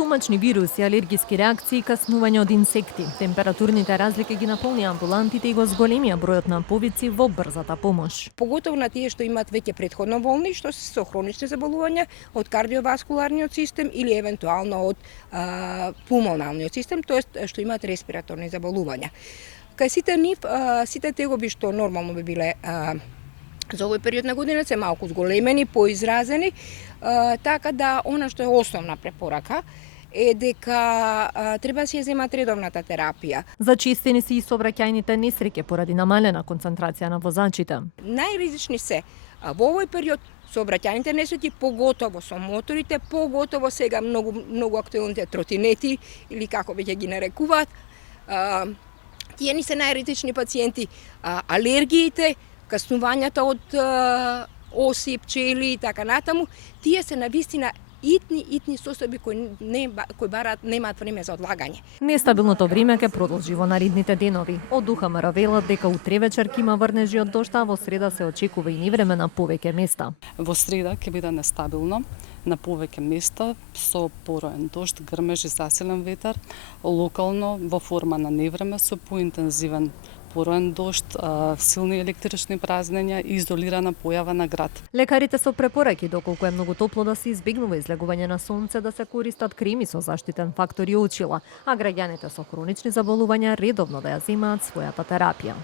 Стомачни вируси, алергиски реакции и каснување од инсекти. Температурните разлики ги наполни амбулантите и го зголемија бројот на повици во брзата помош. Поготово на тие што имаат веќе претходно болни, што се со хронични заболувања од кардиоваскуларниот систем или евентуално од пулмоналниот систем, тоест што имаат респираторни заболувања. Кај сите нив, сите тегови што нормално би биле за овој период на година се малку зголемени, поизразени, така да она што е основна препорака е дека треба да си ја земат редовната терапија. Зачистени се и сообраќајните несреќи поради намалена концентрација на возачите. Најризични се во овој период сообраќајните несреќи, поготово со моторите, поготово сега многу актуелните тротинети или како веќе ги нарекуваат. Тие ни се најризични пациенти, алергиите, каснувањата од оси, пчели и така натаму, тие се навистина итни состојби кои бараат немаат време за одлагање. Нестабилното време ќе продолжи во наредните денови. Од УХМР велат дека утре вечер ќе има врнежи од дожд, а во среда се очекува и невреме на повеќе места. Во среда ќе биде нестабилно на повеќе места со пороен дожд, грмеж и засилен ветер, локално во форма на невреме со поинтензивен пороен дожд, силни електрични празнења и изолирана појава на град. Лекарите со препораки доколку е многу топло да се избегнува излегување на сонце, да се користат креми со заштитен фактор и очила, а граѓаните со хронични заболувања редовно да ја земаат својата терапија.